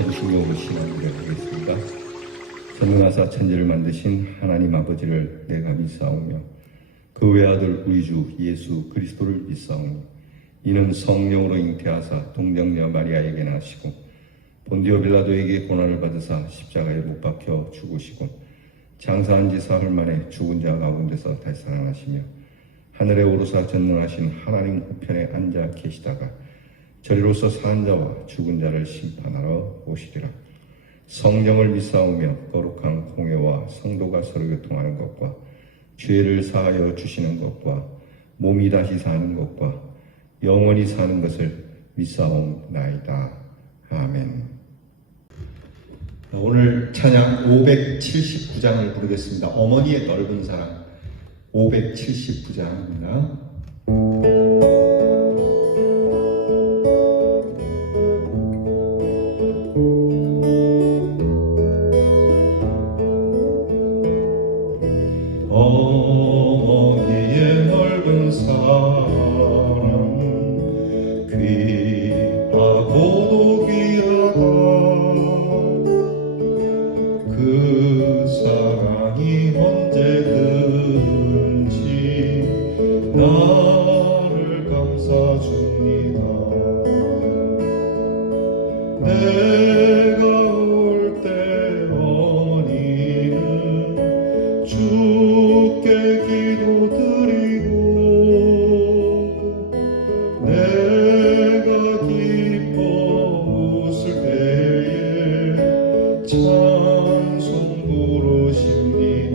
찬송으로 신앙을 하겠습니다. 전능하사 천지를 만드신 하나님 아버지를 내가 믿사오며 그 외아들 우리 주 예수 그리스도를 믿사오며 이는 성령으로 잉태하사 동정녀 마리아에게 나시고 본디오 빌라도에게 고난을 받으사 십자가에 못 박혀 죽으시고 장사한 지 사흘 만에 죽은 자 가운데서 다시 살아나시며 하늘에 오르사 전능하신 하나님 우편에 앉아 계시다가 저리로서 사는 자와 죽은 자를 심판하러 오시리라. 성령을 믿사오며 거룩한 공회와 성도가 서로 교통하는 것과 죄를 사하여 주시는 것과 몸이 다시 사는 것과 영원히 사는 것을 믿사옵나이다. 아멘. 오늘 찬양 579장을 부르겠습니다. 어머니의 넓은 사랑 579장입니다. 어머니의 넓은 사랑 귀하고도 귀하다. 그 사랑이 언제든지 나를 감싸줍니다. 내가 울 때 어머니는 주께 기도드리고 내가 기뻐 웃을 때에 찬송 부르십니다.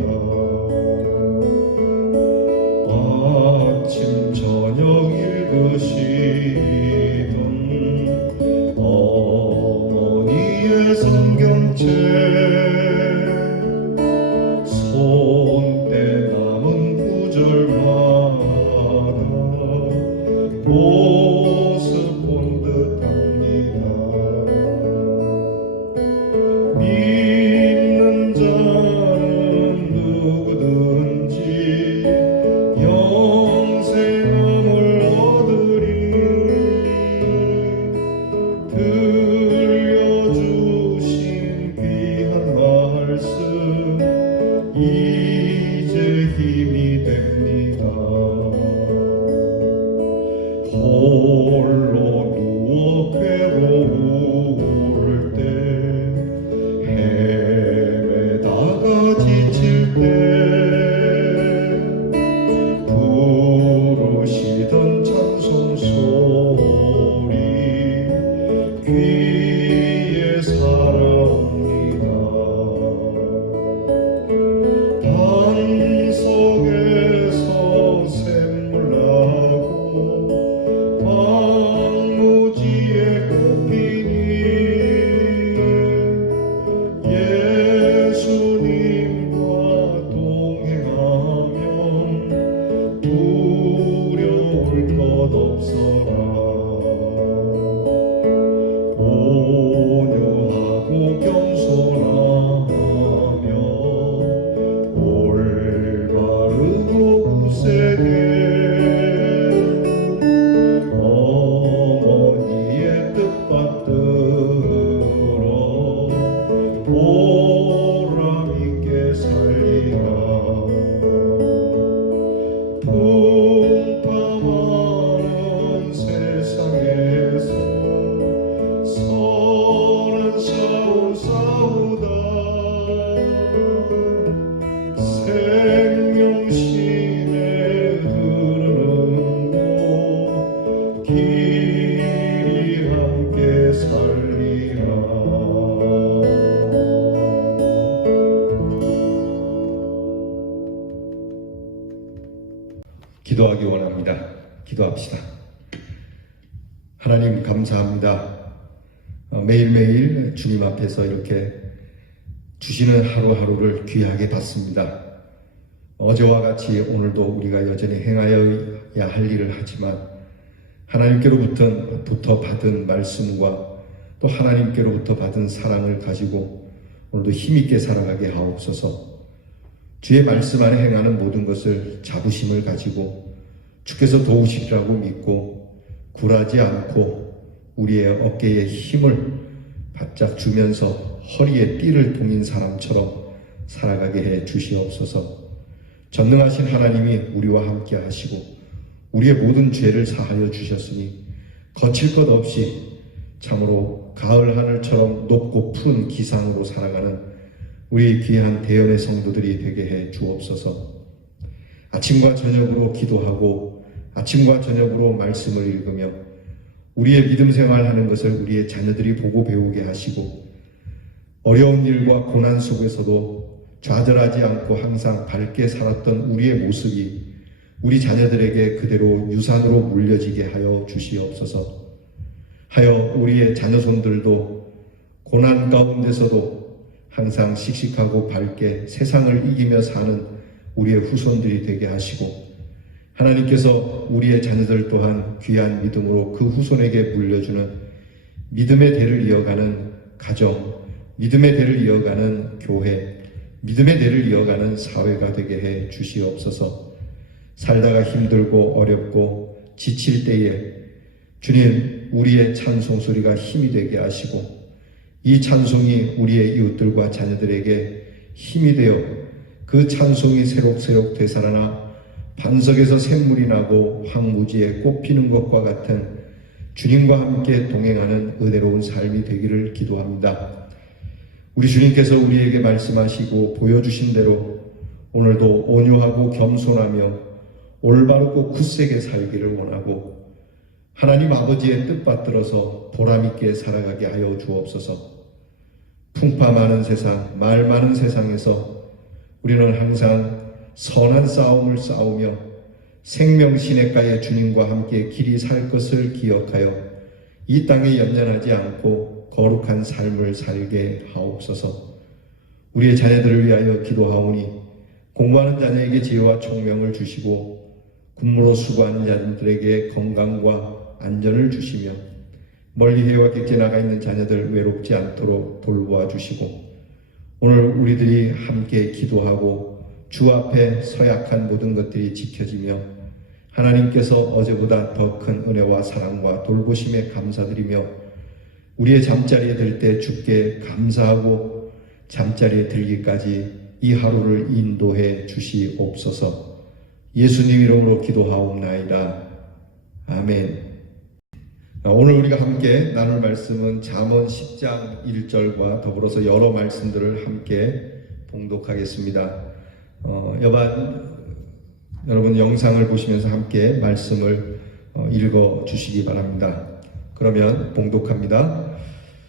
아침 저녁 읽으시던 어머니의 성경책 손때 남은 구절마다 모습 본 듯합니다. 믿는 자는 누구든지 영생함을 얻으리. 들려주신 귀한 말씀 이제 힘이 됩니다. 홀로 누워 괴로울 때 헤매다가 지칠 때 부르시던 찬송 소리 귀에 살아옵니다. 속에서 샘물 나고 황무지에 꽃피니 예수님과 동행하면 두려울 것 없어라. 온유하고 겸손하며 세계 어머니의 뜻받들어 보람있게 살리라. 풍파많은 세상에서 선한 싸움 싸우다 생명심에 흐르는 곳 길이 함께 살리라. 기도하기 원합니다. 기도합시다. 하나님 감사합니다. 매일매일 주님 앞에서 이렇게 주시는 하루하루를 귀하게 받습니다. 어제와 같이 오늘도 우리가 여전히 행하여야 할 일을 하지만 하나님께로부터 받은 말씀과 또 하나님께로부터 받은 사랑을 가지고 오늘도 힘있게 살아가게 하옵소서. 주의 말씀 안에 행하는 모든 것을 자부심을 가지고 주께서 도우시리라고 믿고 굴하지 않고 우리의 어깨에 힘을 바짝 주면서 허리에 띠를 동인 사람처럼 살아가게 해 주시옵소서. 전능하신 하나님이 우리와 함께 하시고 우리의 모든 죄를 사하여 주셨으니 거칠 것 없이 참으로 가을 하늘처럼 높고 푸른 기상으로 살아가는 우리 귀한 대연의 성도들이 되게 해 주옵소서. 아침과 저녁으로 기도하고 아침과 저녁으로 말씀을 읽으며 우리의 믿음 생활하는 것을 우리의 자녀들이 보고 배우게 하시고 어려운 일과 고난 속에서도 좌절하지 않고 항상 밝게 살았던 우리의 모습이 우리 자녀들에게 그대로 유산으로 물려지게 하여 주시옵소서. 하여 우리의 자녀손들도 고난 가운데서도 항상 씩씩하고 밝게 세상을 이기며 사는 우리의 후손들이 되게 하시고 하나님께서 우리의 자녀들 또한 귀한 믿음으로 그 후손에게 물려주는 믿음의 대를 이어가는 가정, 믿음의 대를 이어가는 교회, 믿음의 대를 이어가는 사회가 되게 해 주시옵소서. 살다가 힘들고 어렵고 지칠 때에 주님 우리의 찬송 소리가 힘이 되게 하시고 이 찬송이 우리의 이웃들과 자녀들에게 힘이 되어 그 찬송이 새록새록 되살아나 반석에서 샘물이 나고 황무지에 꽃 피는 것과 같은 주님과 함께 동행하는 은혜로운 삶이 되기를 기도합니다. 우리 주님께서 우리에게 말씀하시고 보여주신 대로 오늘도 온유하고 겸손하며 올바르고 굳세게 살기를 원하고 하나님 아버지의 뜻받들어서 보람있게 살아가게 하여 주옵소서. 풍파 많은 세상, 말 많은 세상에서 우리는 항상 선한 싸움을 싸우며 생명 시냇가의 주님과 함께 길이 살 것을 기억하여 이 땅에 연연하지 않고 거룩한 삶을 살게 하옵소서. 우리의 자녀들을 위하여 기도하오니 공부하는 자녀에게 지혜와 총명을 주시고 군무로 수고하는 자들에게 건강과 안전을 주시며 멀리 해와 객지에 나가 있는 자녀들 외롭지 않도록 돌보아 주시고 오늘 우리들이 함께 기도하고 주 앞에 서약한 모든 것들이 지켜지며 하나님께서 어제보다 더 큰 은혜와 사랑과 돌보심에 감사드리며 우리의 잠자리에 들 때 주께 감사하고 잠자리에 들기까지 이 하루를 인도해 주시옵소서. 예수님 이름으로 기도하옵나이다. 아멘. 오늘 우리가 함께 나눌 말씀은 잠언 10장 1절과 더불어서 여러 말씀들을 함께 봉독하겠습니다. 여러분 영상을 보시면서 함께 말씀을 읽어 주시기 바랍니다. 그러면 봉독합니다.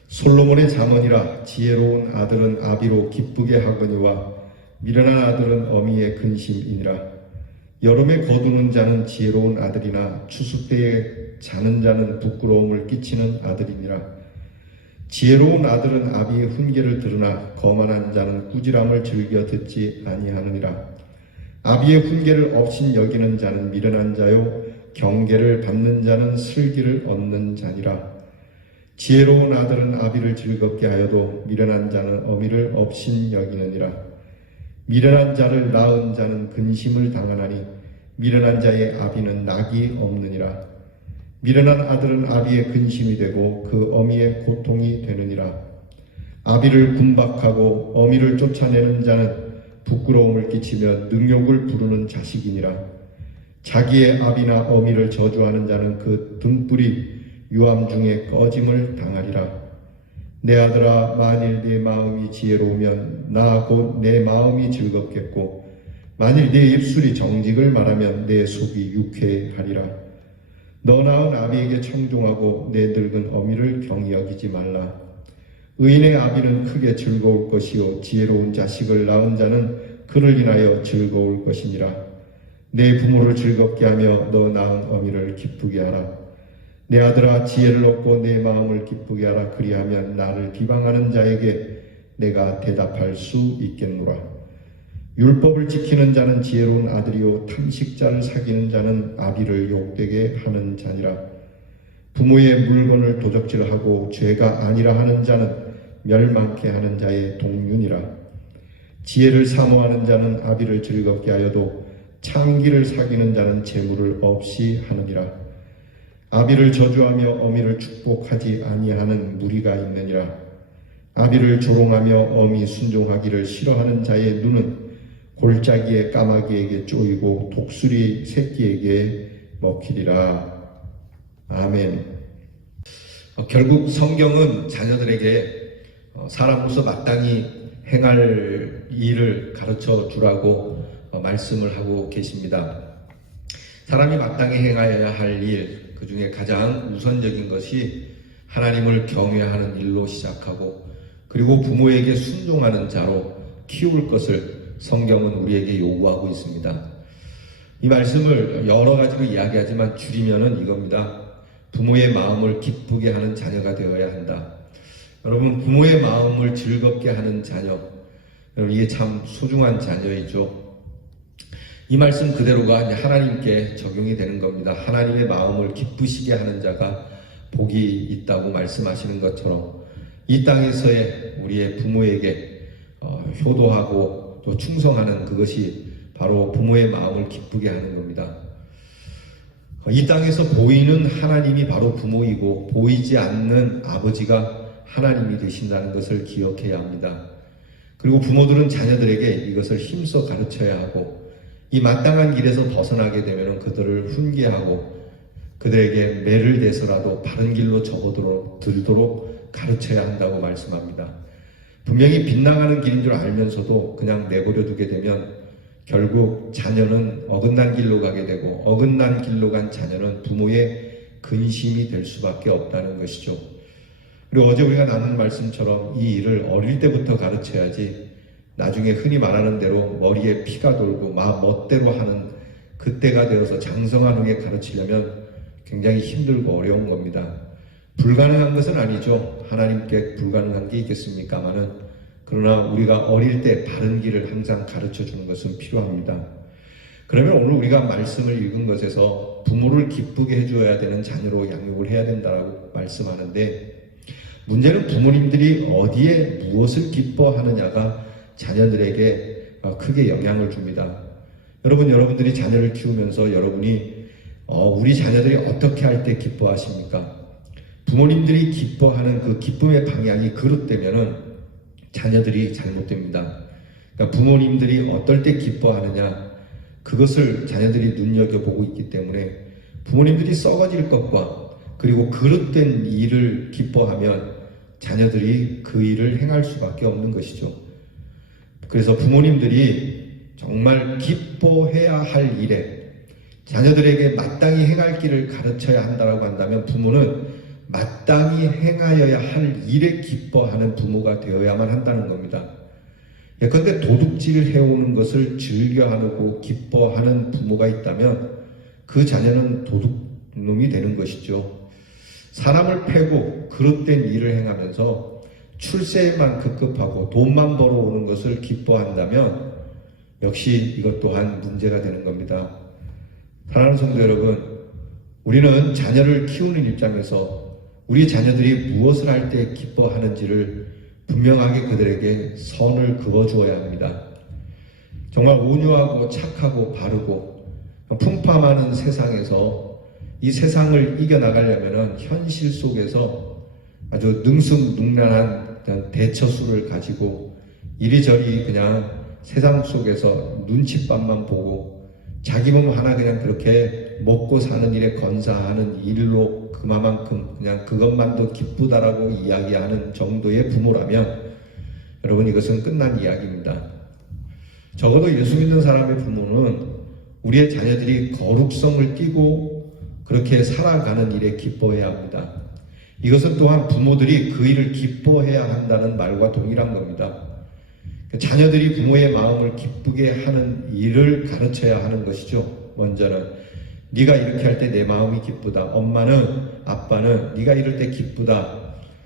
솔로몬의 잠언이라 지혜로운 아들은 아비로 기쁘게 하거니와 미련한 아들은 어미의 근심이니라. 여름에 거두는 자는 지혜로운 아들이나 추수 때에 자는 자는 부끄러움을 끼치는 아들이니라. 지혜로운 아들은 아비의 훈계를 들으나 거만한 자는 꾸지람을 즐겨 듣지 아니하느니라. 아비의 훈계를 업신 여기는 자는 미련한 자요 경계를 받는 자는 슬기를 얻는 자니라. 지혜로운 아들은 아비를 즐겁게 하여도 미련한 자는 어미를 업신 여기느니라. 미련한 자를 낳은 자는 근심을 당하나니 미련한 자의 아비는 낙이 없느니라. 미련한 아들은 아비의 근심이 되고 그 어미의 고통이 되느니라. 아비를 군박하고 어미를 쫓아내는 자는 부끄러움을 끼치며 능욕을 부르는 자식이니라. 자기의 아비나 어미를 저주하는 자는 그 등불이 유암 중에 꺼짐을 당하리라. 내 아들아, 만일 네 마음이 지혜로우면 나 곧 내 마음이 즐겁겠고 만일 네 입술이 정직을 말하면 내 속이 유쾌하리라. 너 낳은 아비에게 청종하고 내 늙은 어미를 경히 여기지 말라. 의인의 아비는 크게 즐거울 것이요 지혜로운 자식을 낳은 자는 그를 인하여 즐거울 것이니라. 내 부모를 즐겁게 하며 너 낳은 어미를 기쁘게 하라. 내 아들아, 지혜를 얻고 내 마음을 기쁘게 하라. 그리하면 나를 비방하는 자에게 내가 대답할 수 있겠노라. 율법을 지키는 자는 지혜로운 아들이요 탐식자를 사귀는 자는 아비를 욕되게 하는 자니라. 부모의 물건을 도적질하고 죄가 아니라 하는 자는 멸망케 하는 자의 동륜이라. 지혜를 사모하는 자는 아비를 즐겁게 하여도 창기를 사귀는 자는 재물을 없이 하느니라. 아비를 저주하며 어미를 축복하지 아니하는 무리가 있느니라. 아비를 조롱하며 엄히 순종하기를 싫어하는 자의 눈은 골짜기의 까마귀에게 쪼이고 독수리 새끼에게 먹히리라. 아멘. 결국 성경은 자녀들에게 사람으로서 마땅히 행할 일을 가르쳐 주라고 말씀을 하고 계십니다. 사람이 마땅히 행하여야 할 일, 그 중에 가장 우선적인 것이 하나님을 경외하는 일로 시작하고 그리고 부모에게 순종하는 자로 키울 것을 성경은 우리에게 요구하고 있습니다. 이 말씀을 여러 가지로 이야기하지만 줄이면은 이겁니다. 부모의 마음을 기쁘게 하는 자녀가 되어야 한다. 여러분, 부모의 마음을 즐겁게 하는 자녀, 여러분 이게 참 소중한 자녀이죠. 이 말씀 그대로가 하나님께 적용이 되는 겁니다. 하나님의 마음을 기쁘시게 하는 자가 복이 있다고 말씀하시는 것처럼 이 땅에서의 우리의 부모에게 효도하고 또 충성하는 그것이 바로 부모의 마음을 기쁘게 하는 겁니다. 이 땅에서 보이는 하나님이 바로 부모이고 보이지 않는 아버지가 하나님이 되신다는 것을 기억해야 합니다. 그리고 부모들은 자녀들에게 이것을 힘써 가르쳐야 하고 이 마땅한 길에서 벗어나게 되면 그들을 훈계하고 그들에게 매를 대서라도 바른 길로 접어들도록 가르쳐야 한다고 말씀합니다. 분명히 빗나가는 길인 줄 알면서도 그냥 내버려 두게 되면 결국 자녀는 어긋난 길로 가게 되고 어긋난 길로 간 자녀는 부모의 근심이 될 수밖에 없다는 것이죠. 그리고 어제 우리가 나눈 말씀처럼 이 일을 어릴 때부터 가르쳐야지 나중에 흔히 말하는 대로 머리에 피가 돌고 멋대로 하는 그때가 되어서 장성한 후에 가르치려면 굉장히 힘들고 어려운 겁니다. 불가능한 것은 아니죠. 하나님께 불가능한 게 있겠습니까마는 그러나 우리가 어릴 때 바른 길을 항상 가르쳐 주는 것은 필요합니다. 그러면 오늘 우리가 말씀을 읽은 것에서 부모를 기쁘게 해줘야 되는 자녀로 양육을 해야 된다고 말씀하는데 문제는 부모님들이 어디에 무엇을 기뻐하느냐가 자녀들에게 크게 영향을 줍니다. 여러분들이 자녀를 키우면서 여러분이 우리 자녀들이 어떻게 할 때 기뻐하십니까? 부모님들이 기뻐하는 그 기쁨의 방향이 그릇되면은 자녀들이 잘못됩니다. 그러니까 부모님들이 어떨 때 기뻐하느냐 그것을 자녀들이 눈여겨보고 있기 때문에 부모님들이 썩어질 것과 그리고 그릇된 일을 기뻐하면 자녀들이 그 일을 행할 수밖에 없는 것이죠. 그래서 부모님들이 정말 기뻐해야 할 일에 자녀들에게 마땅히 행할 길을 가르쳐야 한다고 한다면 부모는 마땅히 행하여야 할 일에 기뻐하는 부모가 되어야만 한다는 겁니다. 예컨대 도둑질 해오는 것을 즐겨하고 기뻐하는 부모가 있다면 그 자녀는 도둑놈이 되는 것이죠. 사람을 패고 그릇된 일을 행하면서 출세에만 급급하고 돈만 벌어오는 것을 기뻐한다면 역시 이것 또한 문제가 되는 겁니다. 사랑하는 성도 여러분, 우리는 자녀를 키우는 입장에서 우리 자녀들이 무엇을 할 때 기뻐하는지를 분명하게 그들에게 선을 그어주어야 합니다. 정말 온유하고 착하고 바르고 풍파많은 세상에서 이 세상을 이겨나가려면 현실 속에서 아주 능숙능란한 대처수를 가지고 이리저리 그냥 세상 속에서 눈칫밥만 보고 자기 몸 하나 그냥 그렇게 먹고 사는 일에 건사하는 일로 그만큼 그냥 그것만도 기쁘다라고 이야기하는 정도의 부모라면 여러분 이것은 끝난 이야기입니다. 적어도 예수 믿는 사람의 부모는 우리의 자녀들이 거룩성을 띠고 그렇게 살아가는 일에 기뻐해야 합니다. 이것은 또한 부모들이 그 일을 기뻐해야 한다는 말과 동일한 겁니다. 자녀들이 부모의 마음을 기쁘게 하는 일을 가르쳐야 하는 것이죠. 먼저는 네가 이렇게 할 때 내 마음이 기쁘다. 엄마는 아빠는 네가 이럴 때 기쁘다.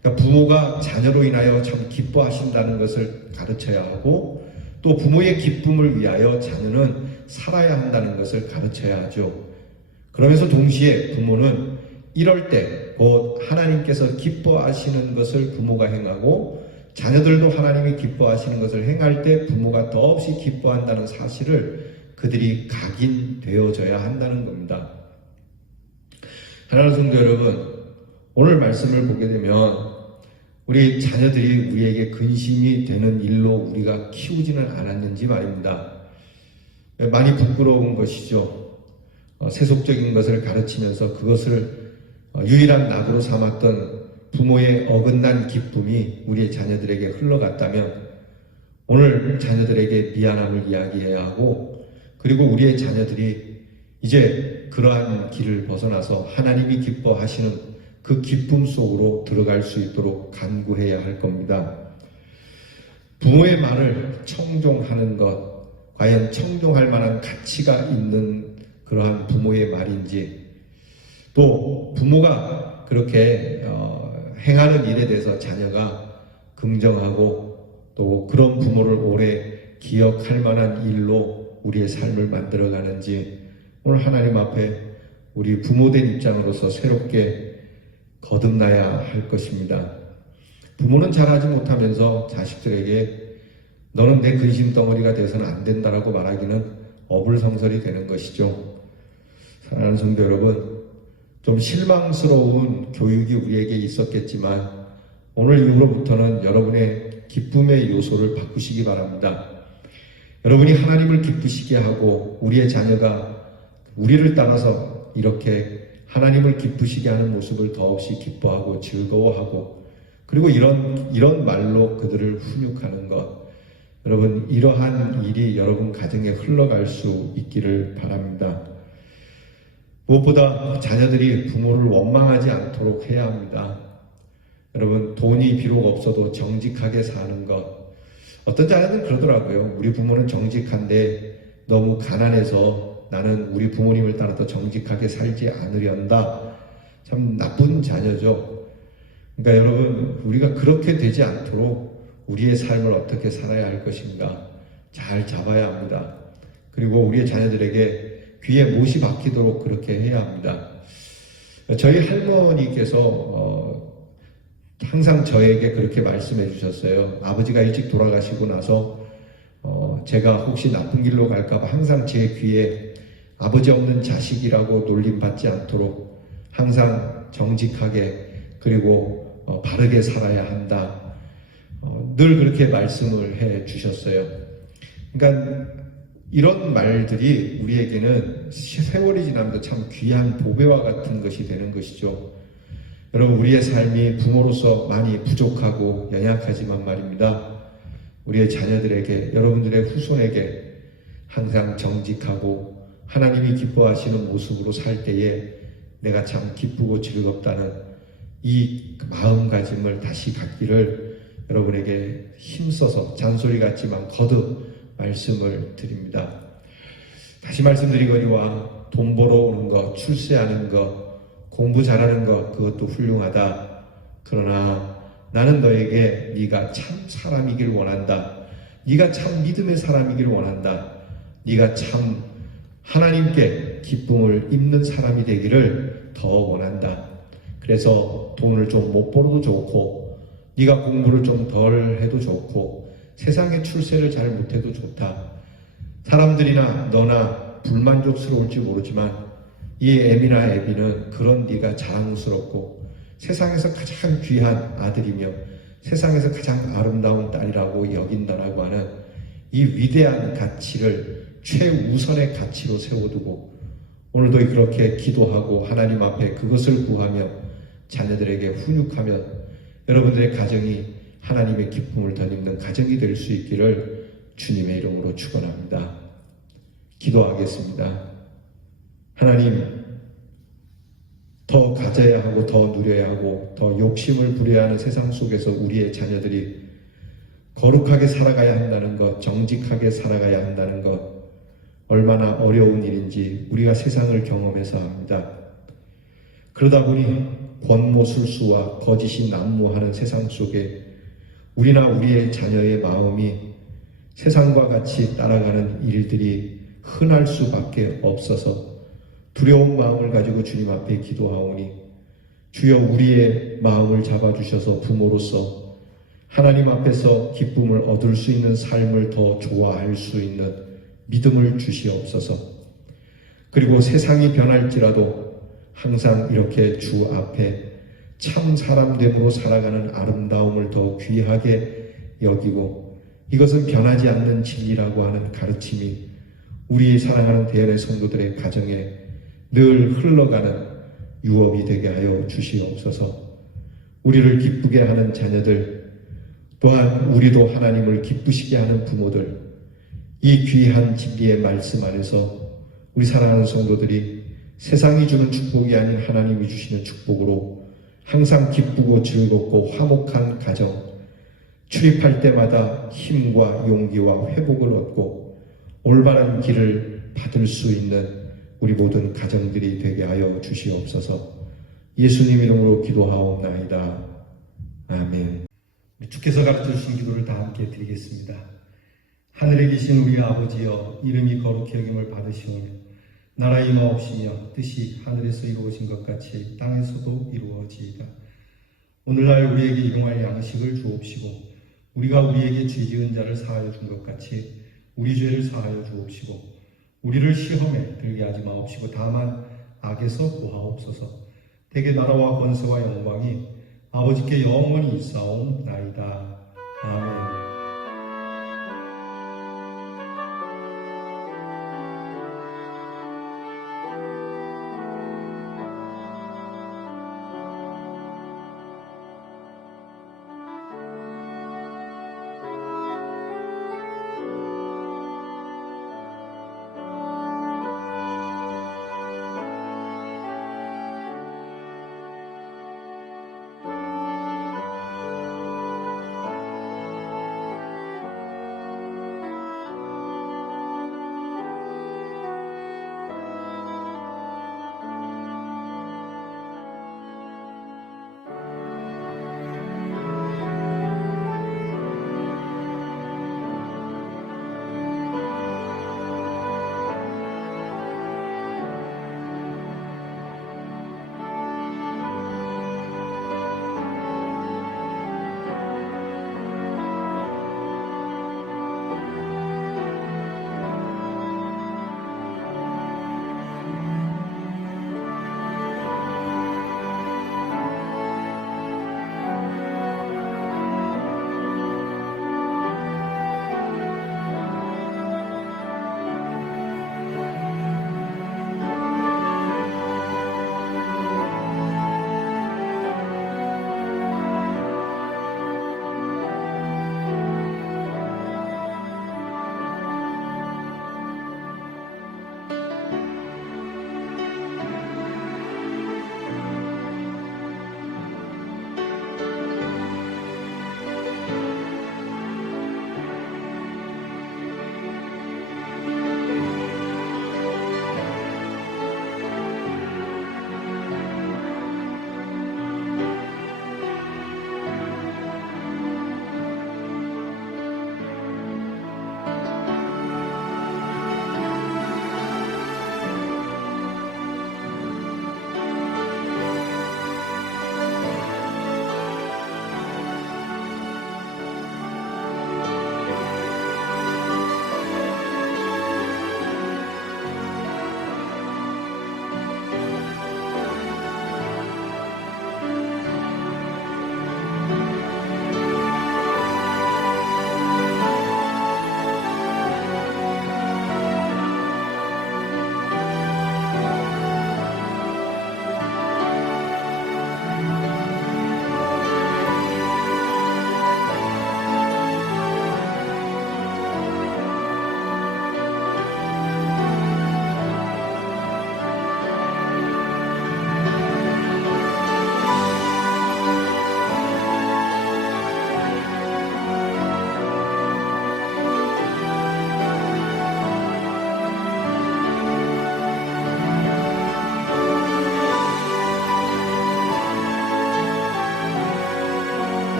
그러니까 부모가 자녀로 인하여 참 기뻐하신다는 것을 가르쳐야 하고 또 부모의 기쁨을 위하여 자녀는 살아야 한다는 것을 가르쳐야 하죠. 그러면서 동시에 부모는 이럴 때 곧 하나님께서 기뻐하시는 것을 부모가 행하고 자녀들도 하나님이 기뻐하시는 것을 행할 때 부모가 더없이 기뻐한다는 사실을 그들이 각인되어져야 한다는 겁니다. 사랑하는 성도 여러분, 오늘 말씀을 보게 되면 우리 자녀들이 우리에게 근심이 되는 일로 우리가 키우지는 않았는지 말입니다. 많이 부끄러운 것이죠. 세속적인 것을 가르치면서 그것을 유일한 낙으로 삼았던 부모의 어긋난 기쁨이 우리의 자녀들에게 흘러갔다면 오늘 자녀들에게 미안함을 이야기해야 하고, 그리고 우리의 자녀들이 이제 그러한 길을 벗어나서 하나님이 기뻐하시는 그 기쁨 속으로 들어갈 수 있도록 간구해야 할 겁니다. 부모의 말을 청종하는 것, 과연 청종할 만한 가치가 있는 그러한 부모의 말인지, 또 부모가 그렇게 행하는 일에 대해서 자녀가 긍정하고 또 그런 부모를 오래 기억할 만한 일로 우리의 삶을 만들어가는지, 오늘 하나님 앞에 우리 부모된 입장으로서 새롭게 거듭나야 할 것입니다. 부모는 잘하지 못하면서 자식들에게 너는 내 근심 덩어리가 돼서는 안 된다라고 말하기는 어불성설이 되는 것이죠. 사랑하는 성도 여러분, 좀 실망스러운 교육이 우리에게 있었겠지만 오늘 이후로부터는 여러분의 기쁨의 요소를 바꾸시기 바랍니다. 여러분이 하나님을 기쁘시게 하고 우리의 자녀가 우리를 따라서 이렇게 하나님을 기쁘시게 하는 모습을 더없이 기뻐하고 즐거워하고, 그리고 이런 말로 그들을 훈육하는 것, 여러분 이러한 일이 여러분 가정에 흘러갈 수 있기를 바랍니다. 무엇보다 자녀들이 부모를 원망하지 않도록 해야 합니다. 여러분 돈이 비록 없어도 정직하게 사는 것, 어떤 자녀들은 그러더라고요. 우리 부모는 정직한데 너무 가난해서 나는 우리 부모님을 따라 더 정직하게 살지 않으련다. 참 나쁜 자녀죠. 그러니까 여러분 우리가 그렇게 되지 않도록 우리의 삶을 어떻게 살아야 할 것인가 잘 잡아야 합니다. 그리고 우리의 자녀들에게 귀에 못이 박히도록 그렇게 해야 합니다. 저희 할머니께서 항상 저에게 그렇게 말씀해 주셨어요. 아버지가 일찍 돌아가시고 나서 제가 혹시 나쁜 길로 갈까봐 항상 제 귀에 아버지 없는 자식이라고 놀림받지 않도록 항상 정직하게 그리고 바르게 살아야 한다. 늘 그렇게 말씀을 해 주셨어요. 그러니까 이런 말들이 우리에게는 세월이 지나면서 참 귀한 보배와 같은 것이 되는 것이죠. 여러분 우리의 삶이 부모로서 많이 부족하고 연약하지만 말입니다. 우리의 자녀들에게, 여러분들의 후손에게 항상 정직하고 하나님이 기뻐하시는 모습으로 살 때에 내가 참 기쁘고 즐겁다는 이 마음가짐을 다시 갖기를 여러분에게 힘써서 잔소리 같지만 거듭 말씀을 드립니다. 다시 말씀드리거니와 돈 벌어오는 것, 출세하는 것, 공부 잘하는 것 그것도 훌륭하다. 그러나 나는 너에게 네가 참 사람이길 원한다. 네가 참 믿음의 사람이길 원한다. 네가 참 하나님께 기쁨을 입는 사람이 되기를 더 원한다. 그래서 돈을 좀 못 벌어도 좋고 네가 공부를 좀 덜 해도 좋고 세상에 출세를 잘 못해도 좋다. 사람들이나 너나 불만족스러울지 모르지만 이 에미나 애비는 그런 네가 자랑스럽고 세상에서 가장 귀한 아들이며 세상에서 가장 아름다운 딸이라고 여긴다라고 하는 이 위대한 가치를 최우선의 가치로 세워두고 오늘도 그렇게 기도하고 하나님 앞에 그것을 구하며 자녀들에게 훈육하며 여러분들의 가정이 하나님의 기쁨을 덧입는 가정이 될 수 있기를 주님의 이름으로 축원합니다. 기도하겠습니다. 하나님, 더 가져야 하고 더 누려야 하고 더 욕심을 부려야 하는 세상 속에서 우리의 자녀들이 거룩하게 살아가야 한다는 것, 정직하게 살아가야 한다는 것 얼마나 어려운 일인지 우리가 세상을 경험해서 압니다. 그러다 보니 권모술수와 거짓이 난무하는 세상 속에 우리나 우리의 자녀의 마음이 세상과 같이 따라가는 일들이 흔할 수밖에 없어서 두려운 마음을 가지고 주님 앞에 기도하오니 주여 우리의 마음을 잡아주셔서 부모로서 하나님 앞에서 기쁨을 얻을 수 있는 삶을 더 좋아할 수 있는 믿음을 주시옵소서. 그리고 세상이 변할지라도 항상 이렇게 주 앞에 참 사람됨으로 살아가는 아름다움을 더 귀하게 여기고 이것은 변하지 않는 진리라고 하는 가르침이 우리 사랑하는 대연의 성도들의 가정에 늘 흘러가는 유업이 되게 하여 주시옵소서. 우리를 기쁘게 하는 자녀들, 또한 우리도 하나님을 기쁘시게 하는 부모들, 이 귀한 진리의 말씀 안에서 우리 사랑하는 성도들이 세상이 주는 축복이 아닌 하나님이 주시는 축복으로 항상 기쁘고 즐겁고 화목한 가정, 출입할 때마다 힘과 용기와 회복을 얻고 올바른 길을 받을 수 있는 우리 모든 가정들이 되게 하여 주시옵소서. 예수님 이름으로 기도하옵나이다. 아멘. 주께서 가르쳐 주신 기도를 다 함께 드리겠습니다. 하늘에 계신 우리 아버지여, 이름이 거룩히 여김을 받으시오며 나라의 임하옵시며 뜻이 하늘에서 이루어진 것 같이 땅에서도 이루어지이다. 오늘날 우리에게 일용할 양식을 주옵시고 우리가 우리에게 죄 지은 자를 사하여 준 것 같이 우리 죄를 사하여 주옵시고 우리를 시험에 들게 하지 마옵시고 다만 악에서 구하옵소서. 대개 나라와 권세와 영광이 아버지께 영원히 있사옵나이다. 아멘.